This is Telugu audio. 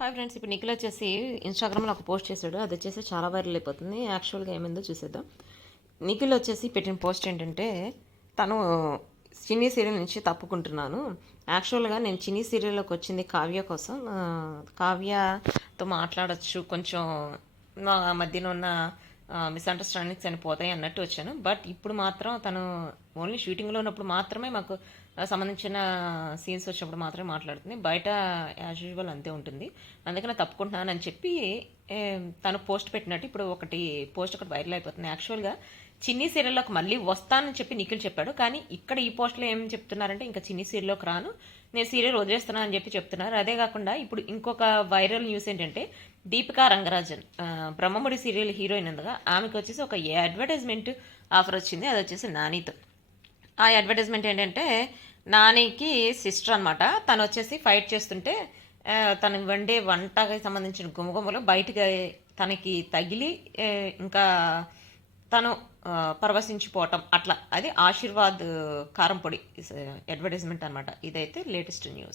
హాయ్ ఫ్రెండ్స్ ఇప్పుడు నిఖిల్ వచ్చేసి ఇన్స్టాగ్రామ్లో ఒక పోస్ట్ చేశాడు. అది వచ్చేసి చాలా వైరల్ అయిపోతుంది. యాక్చువల్గా ఏమైందో చూసేద్దాం. నిఖిల్ వచ్చేసి పెట్టిన పోస్ట్ ఏంటంటే తను సినీ సీరియల్ నుంచి తప్పుకుంటున్నాను. యాక్చువల్గా నేను చిన్ని సీరియల్లోకి వచ్చింది కావ్య కోసం. కావ్యతో మాట్లాడచ్చు కొంచెం మా మధ్యన ఉన్న మిస్అండర్స్టాండింగ్స్ అని పోతాయి అన్నట్టు వచ్చాను. బట్ ఇప్పుడు మాత్రం తను ఓన్లీ షూటింగ్లో ఉన్నప్పుడు మాత్రమే మాకు సంబంధించిన సీన్స్ వచ్చినప్పుడు మాత్రమే మాట్లాడుతుంది. బయట యాజ్ యూజువల్ అంతే ఉంటుంది. అందుకని తప్పుకుంటున్నాను అని చెప్పి తను పోస్ట్ పెట్టినట్టు ఇప్పుడు ఒకటి పోస్ట్ ఒకటి వైరల్ అయిపోతుంది. యాక్చువల్గా చిన్ని సీరియల్లోకి మళ్ళీ వస్తానని చెప్పి నిఖిల్ చెప్పాడు. కానీ ఇక్కడ ఈ పోస్ట్లో ఏం చెప్తున్నారంటే ఇంకా చిన్ని సీరియల్లోకి రాను. నేను సీరియల్ వదిలేస్తున్నాను అని చెప్పి చెప్తున్నారు. అదే కాకుండా ఇప్పుడు ఇంకొక వైరల్ న్యూస్ ఏంటంటే దీపికా రంగరాజన్ బ్రహ్మముడి సీరియల్ హీరోయిన్ అందుగా ఆమెకు వచ్చేసి ఒక అడ్వర్టైజ్మెంట్ ఆఫర్ వచ్చింది. అది వచ్చేసి నానితో. ఆ అడ్వర్టైజ్మెంట్ ఏంటంటే నానికి సిస్టర్ అనమాట తను వచ్చేసి ఫైట్ చేస్తుంటే తను వండే వంటకి సంబంధించిన గుమగుమలు బయటకి తనకి తగిలి ఇంకా తను పరవశించిపోవటం అట్లా. అది ఆశీర్వాద్ కారం పొడి అడ్వర్టైజ్మెంట్ అనమాట ఇదైతే లేటెస్ట్ న్యూస్